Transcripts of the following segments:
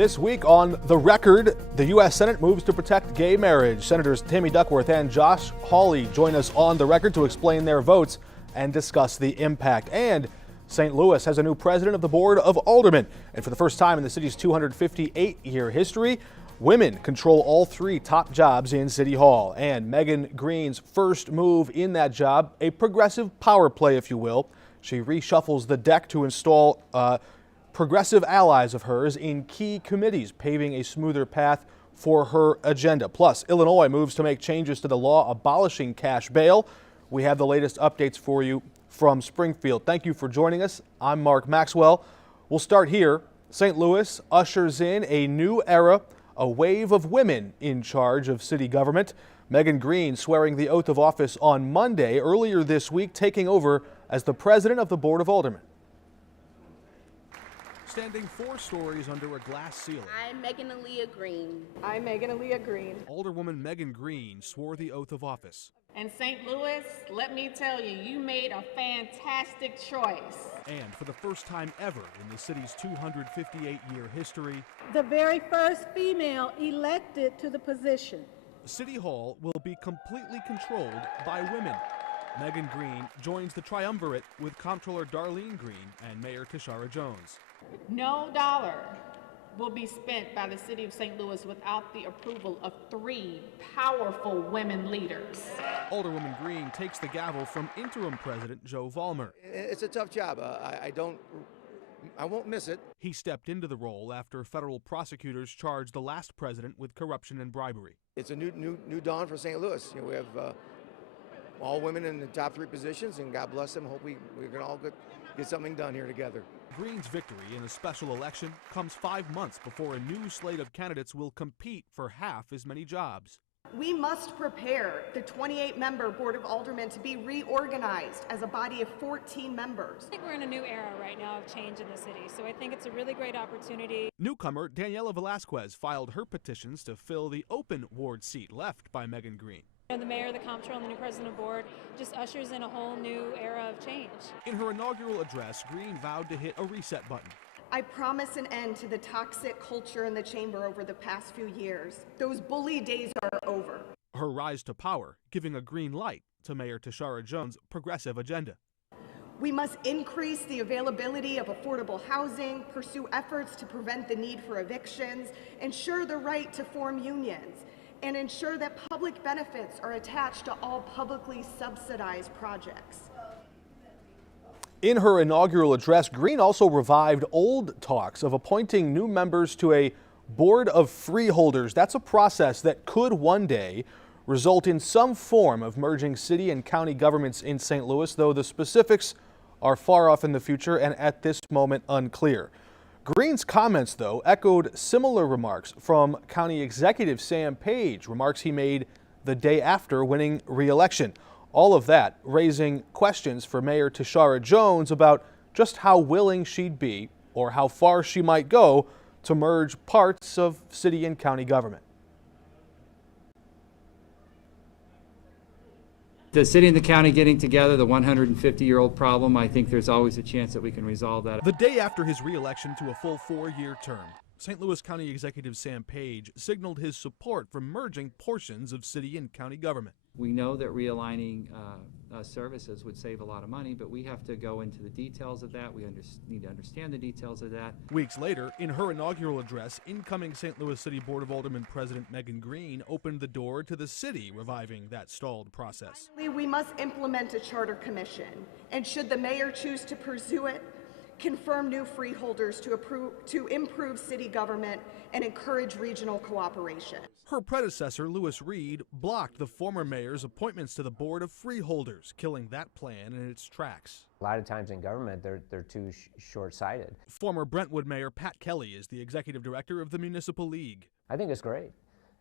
This week on The Record, the U.S. Senate moves to protect gay marriage. Senators Tammy Duckworth and Hawley join us on The Record to explain their votes and discuss the impact. And St. Louis has a new president of the Board of Aldermen. And for the first time in the city's 258-year history, women control all three top jobs in City Hall. And Megan Green's first move in that job, a progressive power play, if you will. She reshuffles the deck to install progressive allies of hers in key committees, paving a smoother path for her agenda. Plus, Illinois moves to make changes to the law abolishing cash bail. We have the latest updates for you from Springfield. Thank you for joining us. I'm Mark Maxwell. We'll start here. St. Louis ushers in a new era, a wave of women in charge of city government. Megan Green swearing the oath of office on Monday, earlier this week, taking over as the president of the Board of Aldermen. Standing 4 stories under a glass ceiling. I'm Megan Aaliyah Green. I'm Megan Aaliyah Green. Alderwoman Megan Green swore the oath of office. And St. Louis, let me tell you, you made a fantastic choice. And for the first time ever in the city's 258-year history, the very first female elected to the position. City Hall will be completely controlled by women. Megan Green joins the triumvirate with Comptroller Darlene Green and Mayor Tashara Jones. No dollar will be spent by the city of St. Louis without the approval of 3 powerful women leaders. Alderwoman Green takes the gavel from interim president Joe Vollmer. It's a tough job. I won't miss it. He stepped into the role after federal prosecutors charged the last president with corruption and bribery. It's a new dawn for St. Louis. We have all women in the top 3 positions, and God bless them. Hope we're going to all get something done here together. Green's victory in a special election comes 5 months before a new slate of candidates will compete for half as many jobs. We must prepare the 28-member Board of Aldermen to be reorganized as a body of 14 members. I think we're in a new era right now of change in the city, so I think it's a really great opportunity. Newcomer Daniela Velasquez filed her petitions to fill the open ward seat left by Megan Green. The mayor, the comptroller, and the new president of the board just ushers in a whole new era of change. In her inaugural address, Green vowed to hit a reset button. I promise an end to the toxic culture in the chamber over the past few years. Those bully days are over. Her rise to power, giving a green light to Mayor Tashara Jones' progressive agenda. We must increase the availability of affordable housing, pursue efforts to prevent the need for evictions, ensure the right to form unions, and ensure that public benefits are attached to all publicly subsidized projects. In her inaugural address, Green also revived old talks of appointing new members to a board of freeholders. That's a process that could one day result in some form of merging city and county governments in St. Louis, though the specifics are far off in the future and at this moment unclear. Green's comments, though, echoed similar remarks from County Executive Sam Page, remarks he made the day after winning re-election. All of that raising questions for Mayor Tashara Jones about just how willing she'd be or how far she might go to merge parts of city and county government. The city and the county getting together, the 150-year-old problem, I think there's always a chance that we can resolve that. The day after his re-election to a full 4-year term, St. Louis County Executive Sam Page signaled his support for merging portions of city and county government. We know that realigning services would save a lot of money, but we have to go into the details of that. We need to understand the details of that. Weeks later, in her inaugural address, incoming St. Louis City Board of Aldermen President Megan Green opened the door to the city reviving that stalled process. Finally, we must implement a charter commission, and should the mayor choose to pursue it, confirm new freeholders to improve city government and encourage regional cooperation. Her predecessor, Lewis Reed, blocked the former mayor's appointments to the Board of Freeholders, killing that plan in its tracks. A lot of times in government, they're too short-sighted. Former Brentwood Mayor Pat Kelly is the executive director of the Municipal League. I think it's great.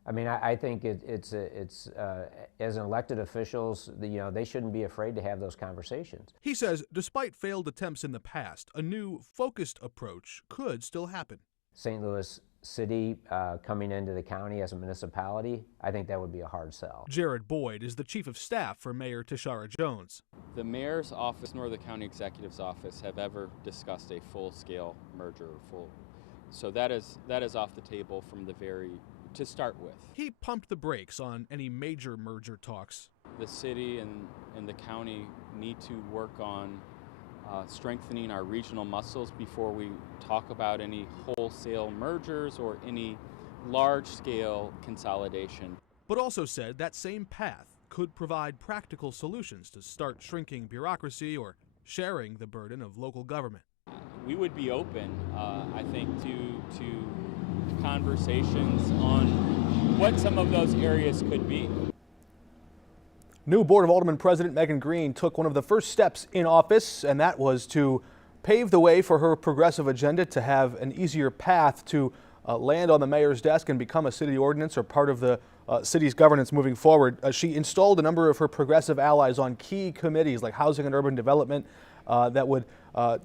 I mean, I think it's as an elected officials, they shouldn't be afraid to have those conversations. He says despite failed attempts in the past, a new focused approach could still happen. St. Louis City coming into the county as a municipality, I think that would be a hard sell. Jared Boyd is the chief of staff for Mayor Tashara Jones. The mayor's office nor the county executive's office have ever discussed a full-scale merger or full So that is off the table from to start with. He pumped the brakes on any major merger talks. The city and the county need to work on strengthening our regional muscles before we talk about any wholesale mergers or any large-scale consolidation. But also said that same path could provide practical solutions to start shrinking bureaucracy or sharing the burden of local government. We would be open, I think, to conversations on what some of those areas could be. New Board of Alderman President Megan Green took one of the first steps in office, and that was to pave the way for her progressive agenda to have an easier path to land on the mayor's desk and become a city ordinance or part of the city's governance moving forward. She installed a number of her progressive allies on key committees like Housing and Urban Development that would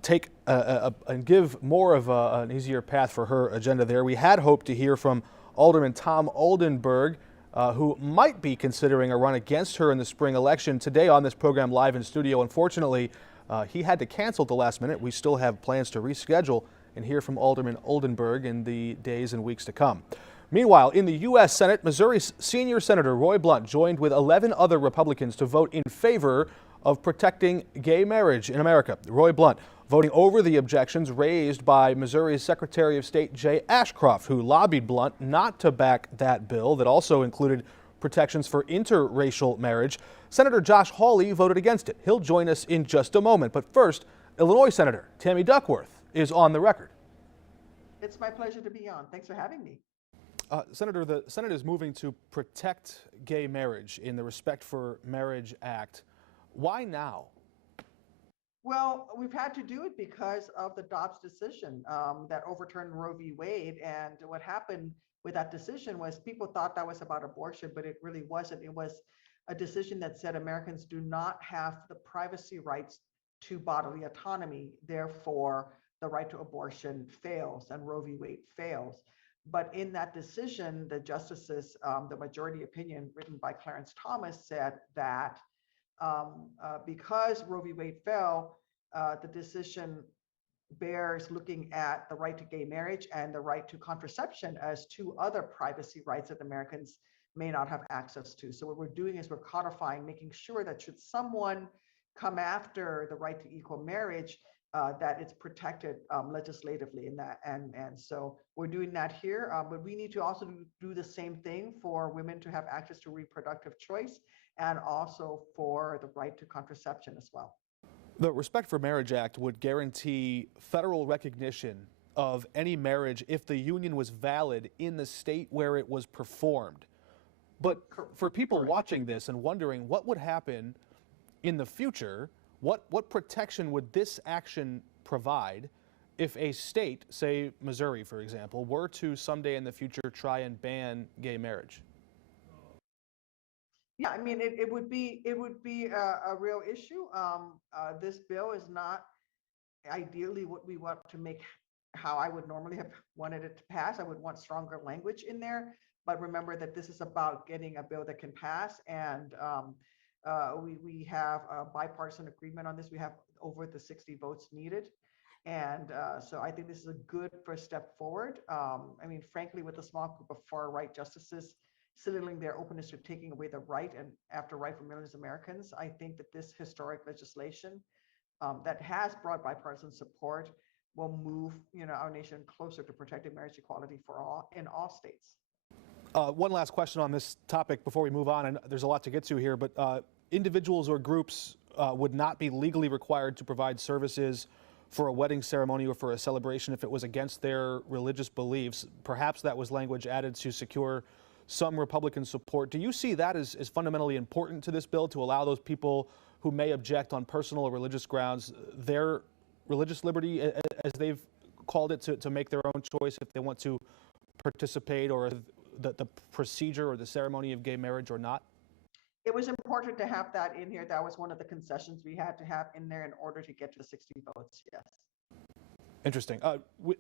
take and give more of an easier path for her agenda there. We had hoped to hear from Alderman Tom Oldenburg, who might be considering a run against her in the spring election. Today on this program live in studio, unfortunately, he had to cancel at the last minute. We still have plans to reschedule and hear from Alderman Oldenburg in the days and weeks to come. Meanwhile, in the U.S. Senate, Missouri's senior Senator Roy Blunt joined with 11 other Republicans to vote in favor of protecting gay marriage in America. Roy Blunt voting over the objections raised by Missouri's Secretary of State Jay Ashcroft, who lobbied Blunt not to back that bill that also included protections for interracial marriage. Senator Josh Hawley voted against it. He'll join us in just a moment. But first, Illinois Senator Tammy Duckworth is on the record. It's my pleasure to be on. Thanks for having me. Senator, the Senate is moving to protect gay marriage in the Respect for Marriage Act. Why now? Well, we've had to do it because of the Dobbs decision that overturned Roe v. Wade. And what happened with that decision was people thought that was about abortion, but it really wasn't. It was a decision that said Americans do not have the privacy rights to bodily autonomy. Therefore, the right to abortion fails and Roe v. Wade fails. But in that decision, the justices, the majority opinion written by Clarence Thomas said that because Roe v. Wade fell, the decision bears looking at the right to gay marriage and the right to contraception as two other privacy rights that Americans may not have access to. So what we're doing is we're codifying, making sure that should someone come after the right to equal marriage, that it's protected legislatively in that. And so we're doing that here, but we need to also do the same thing for women to have access to reproductive choice and also for the right to contraception as well. The Respect for Marriage Act would guarantee federal recognition of any marriage if the union was valid in the state where it was performed. But for people watching this and wondering what would happen in the future, what protection would this action provide if a state, say Missouri, for example, were to someday in the future try and ban gay marriage? Yeah, I mean, it would be a real issue. This bill is not ideally what we want to make, how I would normally have wanted it to pass. I would want stronger language in there, but remember that this is about getting a bill that can pass, and we have a bipartisan agreement on this. We have over the 60 votes needed, and so I think this is a good first step forward. I mean, frankly, with a small group of far-right justices signaling their openness to taking away the right and after right for millions of Americans, I think that this historic legislation that has broad bipartisan support will move, our nation closer to protecting marriage equality for all in all states. One last question on this topic before we move on, and there's a lot to get to here, but individuals or groups would not be legally required to provide services for a wedding ceremony or for a celebration if it was against their religious beliefs. Perhaps that was language added to secure some Republican support. Do you see that as fundamentally important to this bill, to allow those people who may object on personal or religious grounds their religious liberty, as they've called it, to make their own choice if they want to participate or the procedure or the ceremony of gay marriage or not? It was important to have that in here. That was one of the concessions we had to have in there in order to get to the 60 votes, yes. Interesting.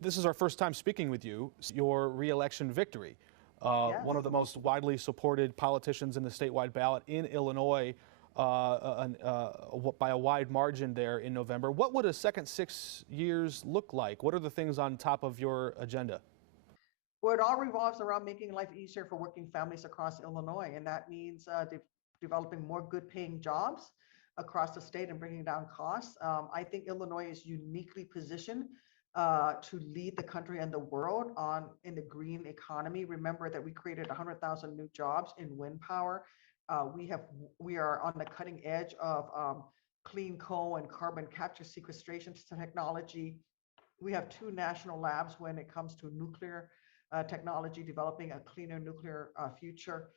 This is our first time speaking with you. Your re-election victory. Yes. One of the most widely supported politicians in the statewide ballot in Illinois. by a wide margin there in November. What would a second 6 years look like? What are the things on top of your agenda? Well, it all revolves around making life easier for working families across Illinois, and that means developing more good-paying jobs across the state and bringing down costs. I think Illinois is uniquely positioned to lead the country and the world in the green economy. Remember that we created 100,000 new jobs in wind power. We are on the cutting edge of clean coal and carbon capture sequestration technology. We have 2 national labs when it comes to nuclear technology, developing a cleaner nuclear future.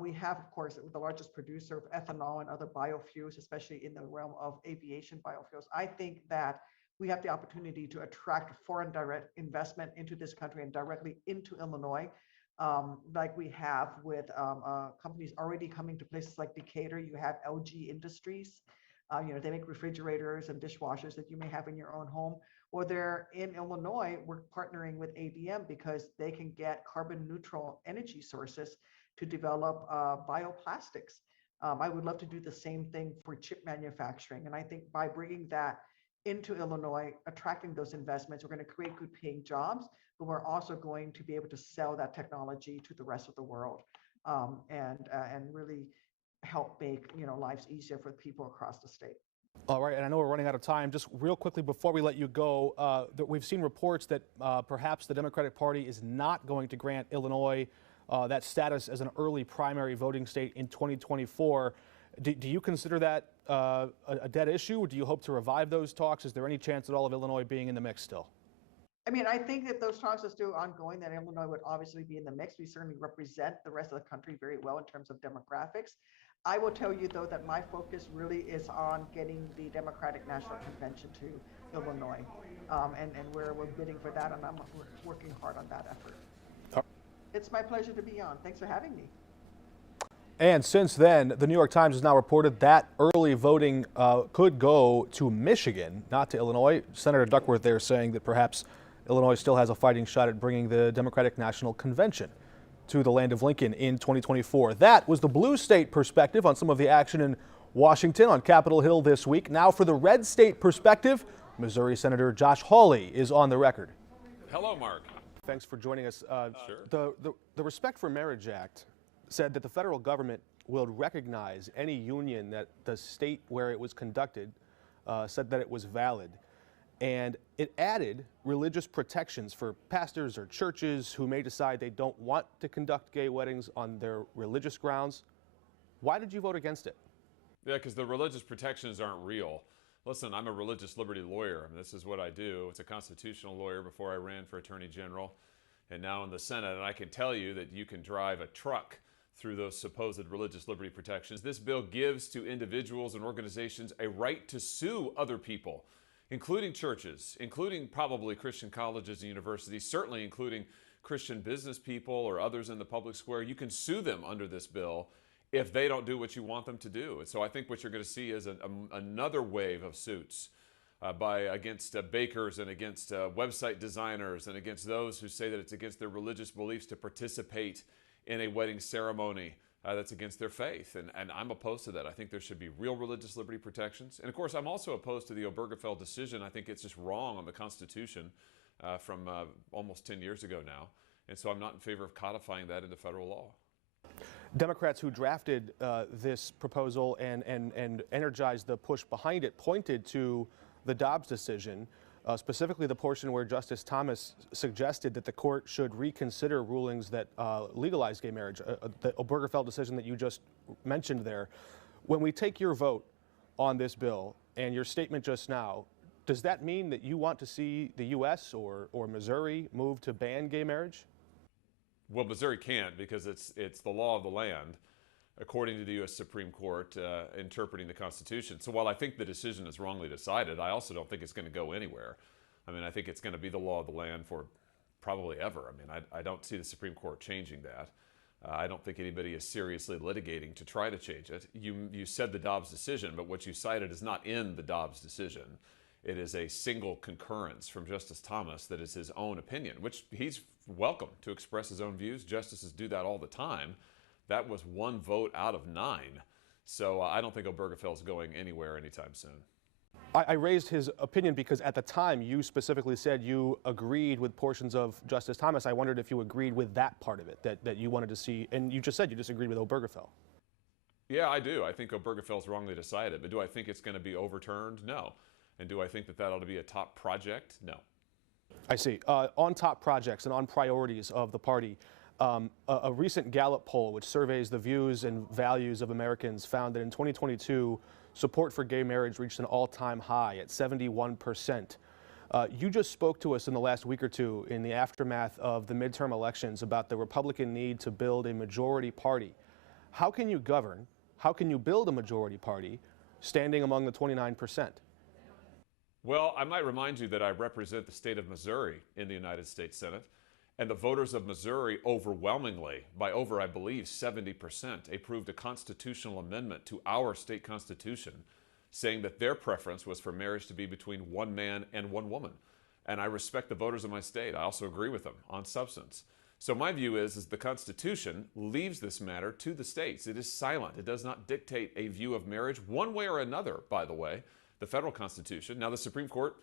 We have, of course, the largest producer of ethanol and other biofuels, especially in the realm of aviation biofuels. I think that we have the opportunity to attract foreign direct investment into this country and directly into Illinois, like we have with companies already coming to places like Decatur. You have LG Industries. They make refrigerators and dishwashers that you may have in your own home. Or they're in Illinois, we're partnering with ADM because they can get carbon neutral energy sources to develop bioplastics. I would love to do the same thing for chip manufacturing. And I think by bringing that into Illinois, attracting those investments, we're going to create good paying jobs, but we're also going to be able to sell that technology to the rest of the world and really help make lives easier for people across the state. All right, and I know we're running out of time. Just real quickly before we let you go, that we've seen reports that perhaps the Democratic Party is not going to grant Illinois that status as an early primary voting state in 2024. Do you consider that a dead issue? Do you hope to revive those talks? Is there any chance at all of Illinois being in the mix still? I mean, I think that those talks are still ongoing, that Illinois would obviously be in the mix. We certainly represent the rest of the country very well in terms of demographics. I will tell you, though, that my focus really is on getting the Democratic National Convention to Illinois, and we're bidding for that, and we're working hard on that effort. It's my pleasure to be on. Thanks for having me. And since then, the New York Times has now reported that early voting could go to Michigan, not to Illinois. Senator Duckworth there saying that perhaps Illinois still has a fighting shot at bringing the Democratic National Convention to the land of Lincoln in 2024. That was the blue state perspective on some of the action in Washington on Capitol Hill this week. Now for the red state perspective, Missouri Senator Josh Hawley is on the record. Hello, Mark. Thanks for joining us. Sure. The Respect for Marriage Act said that the federal government will recognize any union that the state where it was conducted said that it was valid. And it added religious protections for pastors or churches who may decide they don't want to conduct gay weddings on their religious grounds. Why did you vote against it? Yeah, because the religious protections aren't real. Listen, I'm a religious liberty lawyer. I mean, this is what I do. It's a constitutional lawyer before I ran for Attorney General and now in the Senate. And I can tell you that you can drive a truck through those supposed religious liberty protections. This bill gives to individuals and organizations a right to sue other people, including churches, including probably Christian colleges and universities, certainly including Christian business people or others in the public square. You can sue them under this bill if they don't do what you want them to do. And so I think what you're going to see is another wave of suits against bakers and against website designers and against those who say that it's against their religious beliefs to participate in a wedding ceremony that's against their faith. And I'm opposed to that. I think there should be real religious liberty protections. And of course, I'm also opposed to the Obergefell decision. I think it's just wrong on the Constitution from almost 10 years ago now. And so I'm not in favor of codifying that into federal law. Democrats who drafted this proposal and energized the push behind it pointed to the Dobbs decision, specifically the portion where Justice Thomas suggested that the court should reconsider rulings that legalize gay marriage, the Obergefell decision that you just mentioned there. When we take your vote on this bill and your statement just now, does that mean that you want to see the U.S. or Missouri move to ban gay marriage? Well, Missouri can't because it's the law of the land, according to the U.S. Supreme Court interpreting the Constitution. So while I think the decision is wrongly decided, I also don't think it's going to go anywhere. I mean, I think it's going to be the law of the land for probably ever. I mean, I don't see the Supreme Court changing that. I don't think anybody is seriously litigating to try to change it. You said the Dobbs decision, but what you cited is not in the Dobbs decision. It is a single concurrence from Justice Thomas that is his own opinion, which he's welcome to express his own views. Justices do that all the time. That was one vote out of 9. So I don't think Obergefell's going anywhere anytime soon. I raised his opinion because at the time you specifically said you agreed with portions of Justice Thomas. I wondered if you agreed with that part of it, that you wanted to see, and you just said you disagreed with Obergefell. Yeah, I do. I think Obergefell's wrongly decided, but do I think it's going to be overturned? No. And do I think that that ought to be a top project? No. I see. On top projects and on priorities of the party, a recent Gallup poll, which surveys the views and values of Americans, found that in 2022, support for gay marriage reached an all-time high at 71%. You just spoke to us in the last week or two in the aftermath of the midterm elections about the Republican need to build a majority party. How can you govern? How can you build a majority party standing among the 29%? Well, I might remind you that I represent the state of Missouri in the United States Senate, and the voters of Missouri overwhelmingly, by over, I believe, 70%, approved a constitutional amendment to our state constitution saying that their preference was for marriage to be between one man and one woman. And I respect the voters of my state. I also agree with them on substance. So my view is the Constitution leaves this matter to the states. It is silent. It does not dictate a view of marriage one way or another, by the way, the federal Constitution. Now, the Supreme Court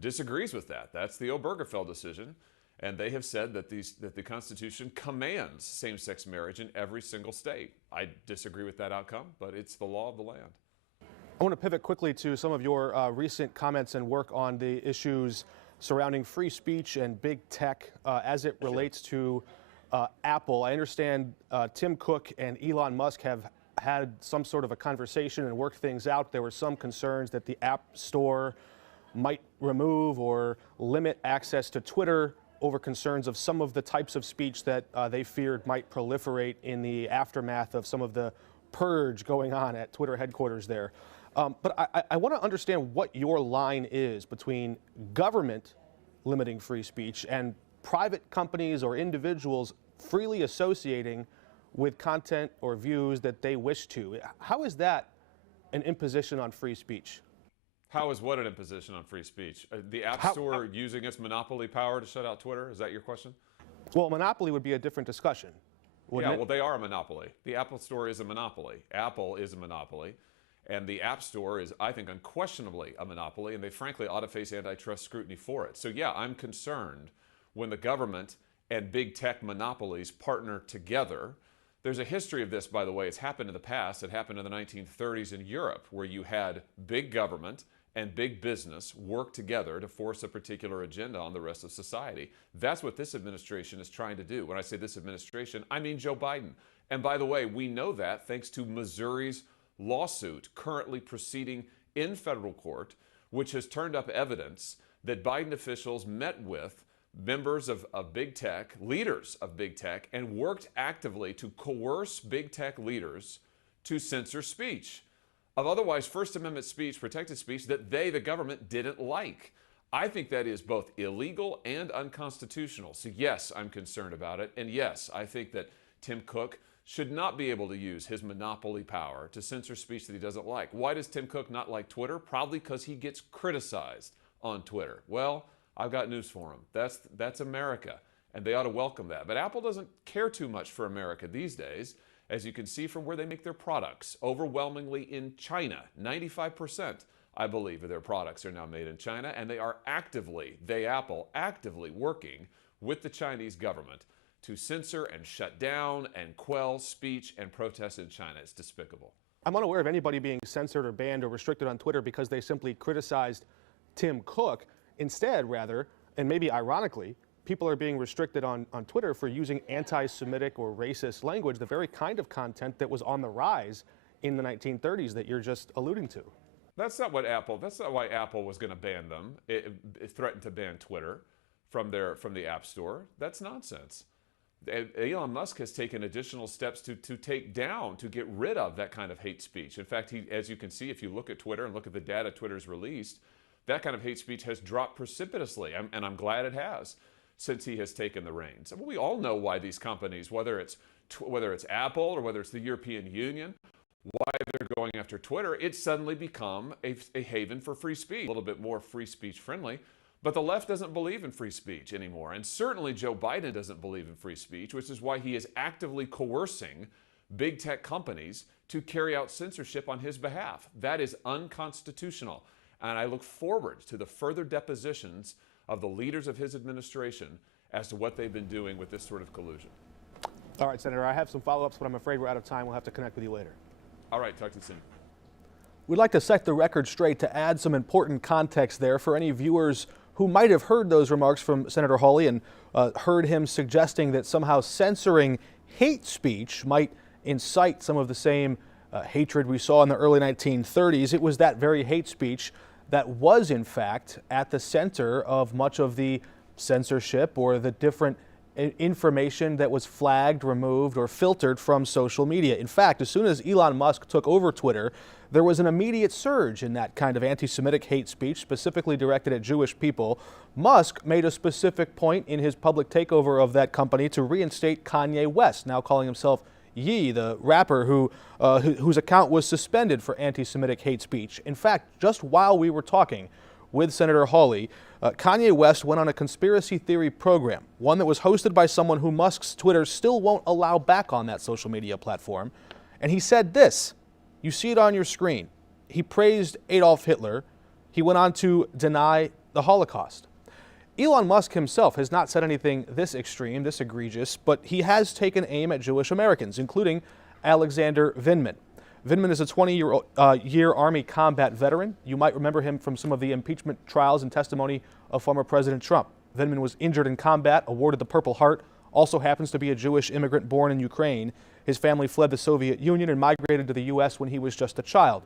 disagrees with that. That's the Obergefell decision. And they have said that the Constitution commands same-sex marriage in every single state. I disagree with that outcome, but it's the law of the land. I want to pivot quickly to some of your recent comments and work on the issues surrounding free speech and big tech as it relates to Apple. I understand Tim Cook and Elon Musk have had some sort of a conversation and worked things out. There were some concerns that the App Store might remove or limit access to Twitter over concerns of some of the types of speech that they feared might proliferate in the aftermath of some of the purge going on at Twitter headquarters there. But I want to understand what your line is between government limiting free speech and private companies or individuals freely associating with content or views that they wish to. How is that an imposition on free speech? How is what an imposition on free speech? The App Store using its monopoly power to shut out Twitter? Is that your question? Well, monopoly would be a different discussion, wouldn't it? Well, they are a monopoly. The Apple Store is a monopoly. Apple is a monopoly. And the App Store is, I think, unquestionably a monopoly, and they frankly ought to face antitrust scrutiny for it. So yeah, I'm concerned when the government and big tech monopolies partner together. There's a history of this, by the way. It's happened in the past. It happened in the 1930s in Europe, where you had big government and big business work together to force a particular agenda on the rest of society. That's what this administration is trying to do. When I say this administration, I mean Joe Biden. And by the way, we know that thanks to Missouri's lawsuit currently proceeding in federal court, which has turned up evidence that Biden officials met with members of big tech, leaders of big tech, and worked actively to coerce big tech leaders to censor speech of otherwise First Amendment speech, protected speech that they, the government, didn't like. I think that is both illegal and unconstitutional. So yes, I'm concerned about it. And yes, I think that Tim Cook should not be able to use his monopoly power to censor speech that he doesn't like. Why does Tim Cook not like Twitter? Probably because he gets criticized on Twitter. Well, I've got news for him. That's America, and they ought to welcome that. But Apple doesn't care too much for America these days, as you can see from where they make their products, overwhelmingly in China. 95%, I believe, of their products are now made in China, and they are Apple, actively working with the Chinese government to censor and shut down and quell speech and protest in China. It's despicable. I'm unaware of anybody being censored or banned or restricted on Twitter because they simply criticized Tim Cook. Instead, rather, and maybe ironically, people are being restricted on Twitter for using anti-Semitic or racist language, the very kind of content that was on the rise in the 1930s that you're just alluding to. That's not why Apple was going to ban them. It threatened to ban Twitter from the App Store. That's nonsense. Elon Musk has taken additional steps to get rid of that kind of hate speech. In fact, as you can see, if you look at Twitter and look at the data Twitter's released, that kind of hate speech has dropped precipitously, and I'm glad it has, since he has taken the reins. And we all know why these companies, whether it's Apple or whether it's the European Union, why they're going after Twitter. It's suddenly become a haven for free speech, a little bit more free speech friendly. But the left doesn't believe in free speech anymore. And certainly Joe Biden doesn't believe in free speech, which is why he is actively coercing big tech companies to carry out censorship on his behalf. That is unconstitutional. And I look forward to the further depositions of the leaders of his administration as to what they've been doing with this sort of collusion. All right, Senator, I have some follow-ups, but I'm afraid we're out of time. We'll have to connect with you later. All right, talk to you soon. We'd like to set the record straight to add some important context there for any viewers who might have heard those remarks from Senator Hawley and heard him suggesting that somehow censoring hate speech might incite some of the same hatred we saw in the early 1930s. It was that very hate speech that was, in fact, at the center of much of the censorship or the different information that was flagged, removed, or filtered from social media. In fact, as soon as Elon Musk took over Twitter, there was an immediate surge in that kind of anti-Semitic hate speech, specifically directed at Jewish people. Musk made a specific point in his public takeover of that company to reinstate Kanye West, now calling himself Ye, the rapper whose account was suspended for anti-Semitic hate speech. In fact, just while we were talking with Senator Hawley, Kanye West went on a conspiracy theory program, one that was hosted by someone who Musk's Twitter still won't allow back on that social media platform. And he said this. You see it on your screen. He praised Adolf Hitler. He went on to deny the Holocaust. Elon Musk himself has not said anything this extreme, this egregious, but he has taken aim at Jewish Americans, including Alexander Vindman. Vindman is a 20-year Army combat veteran. You might remember him from some of the impeachment trials and testimony of former President Trump. Vindman was injured in combat, awarded the Purple Heart, also happens to be a Jewish immigrant born in Ukraine. His family fled the Soviet Union and migrated to the U.S. when he was just a child.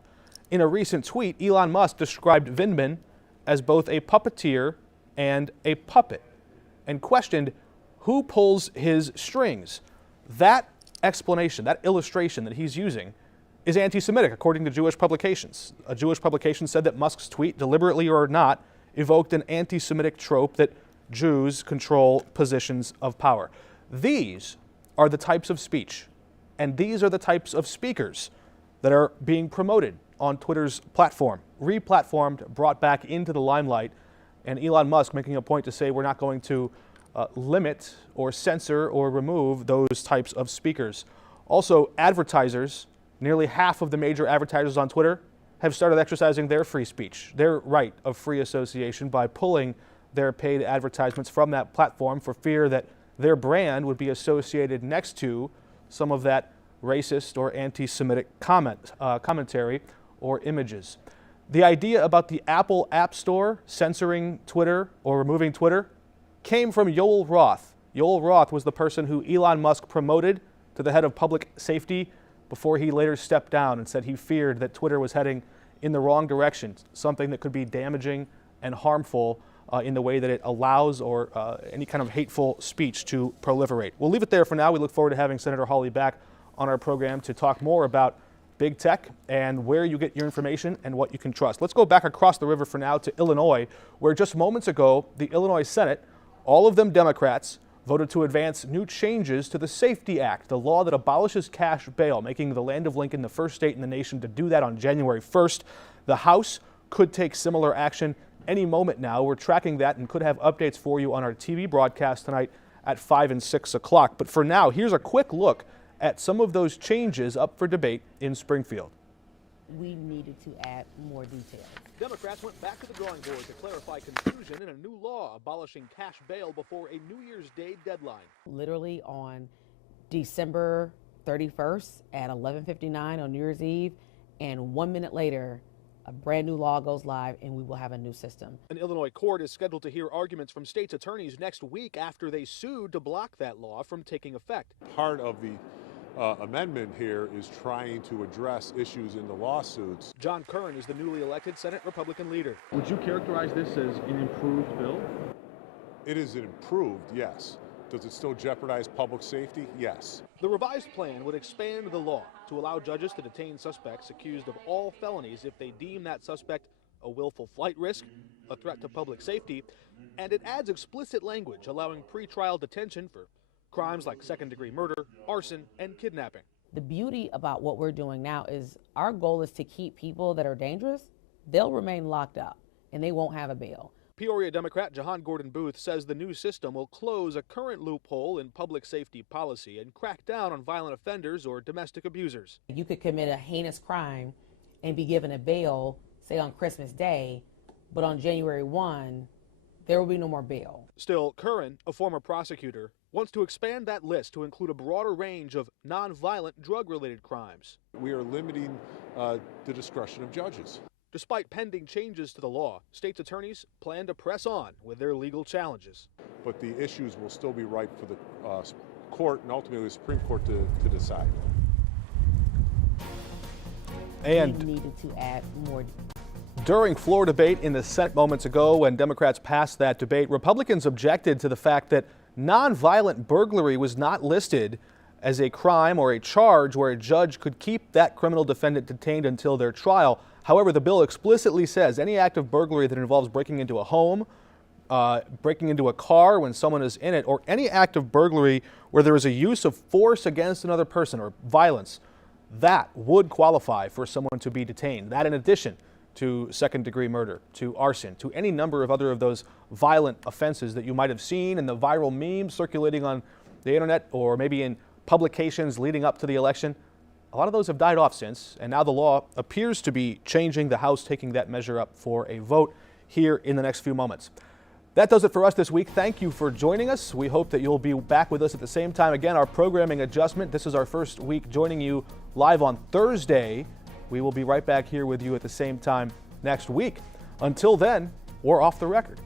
In a recent tweet, Elon Musk described Vindman as both a puppeteer and a puppet and questioned who pulls his strings. That explanation, that illustration that he's using is anti-Semitic, according to Jewish publications. A Jewish publication said that Musk's tweet, deliberately or not, evoked an anti-Semitic trope that Jews control positions of power. These are the types of speech, and these are the types of speakers that are being promoted on Twitter's platform, re-platformed, brought back into the limelight, and Elon Musk making a point to say we're not going to limit or censor or remove those types of speakers. Also, advertisers, nearly half of the major advertisers on Twitter have started exercising their free speech, their right of free association, by pulling their paid advertisements from that platform for fear that their brand would be associated next to some of that racist or anti-Semitic commentary or images. The idea about the Apple App Store censoring Twitter or removing Twitter came from Yoel Roth. Yoel Roth was the person who Elon Musk promoted to the head of public safety before he later stepped down and said he feared that Twitter was heading in the wrong direction, something that could be damaging and harmful in the way that it allows or any kind of hateful speech to proliferate. We'll leave it there for now. We look forward to having Senator Hawley back on our program to talk more about big tech and where you get your information and what you can trust. Let's go back across the river for now to Illinois, where just moments ago, the Illinois Senate, all of them Democrats, voted to advance new changes to the Safety Act, the law that abolishes cash bail, making the land of Lincoln the first state in the nation to do that on January 1st. The House could take similar action any moment now. We're tracking that and could have updates for you on our TV broadcast tonight at 5 and 6 o'clock. But for now, here's a quick look at some of those changes up for debate in Springfield. We needed to add more details. Democrats went back to the drawing board to clarify confusion in a new law abolishing cash bail before a New Year's Day deadline. Literally on December 31st at 11:59 on New Year's Eve, and 1 minute later, a brand new law goes live and we will have a new system. An Illinois court is scheduled to hear arguments from state's attorneys next week after they sued to block that law from taking effect. Part of the amendment here is trying to address issues in the lawsuits. John Curran is the newly elected Senate Republican leader. Would you characterize this as an improved bill? It is improved, yes. Does it still jeopardize public safety? Yes. The revised plan would expand the law to allow judges to detain suspects accused of all felonies if they deem that suspect a willful flight risk, a threat to public safety, and it adds explicit language allowing pretrial detention for crimes like second-degree murder, arson, and kidnapping. The beauty about what we're doing now is our goal is to keep people that are dangerous, they'll remain locked up and they won't have a bail. Peoria Democrat Jahan Gordon Booth says the new system will close a current loophole in public safety policy and crack down on violent offenders or domestic abusers. You could commit a heinous crime and be given a bail, say on Christmas Day, but on January 1, there will be no more bail. Still, Curran, a former prosecutor, wants to expand that list to include a broader range of nonviolent drug-related crimes. We are limiting the discretion of judges. Despite pending changes to the law, states' attorneys plan to press on with their legal challenges. But the issues will still be ripe for the court and ultimately the Supreme Court to decide. And we needed to add more. During floor debate in the Senate moments ago, when Democrats passed that debate, Republicans objected to the fact that nonviolent burglary was not listed as a crime or a charge where a judge could keep that criminal defendant detained until their trial. However, the bill explicitly says any act of burglary that involves breaking into a home, breaking into a car when someone is in it, or any act of burglary where there is a use of force against another person or violence, that would qualify for someone to be detained. That in addition to second-degree murder, to arson, to any number of other of those violent offenses that you might have seen in the viral memes circulating on the internet or maybe in publications leading up to the election. A lot of those have died off since, and now the law appears to be changing, the House taking that measure up for a vote here in the next few moments. That does it for us this week. Thank you for joining us. We hope that you'll be back with us at the same time. Again, our programming adjustment. This is our first week joining you live on Thursday. We will be right back here with you at the same time next week. Until then, we're off the record.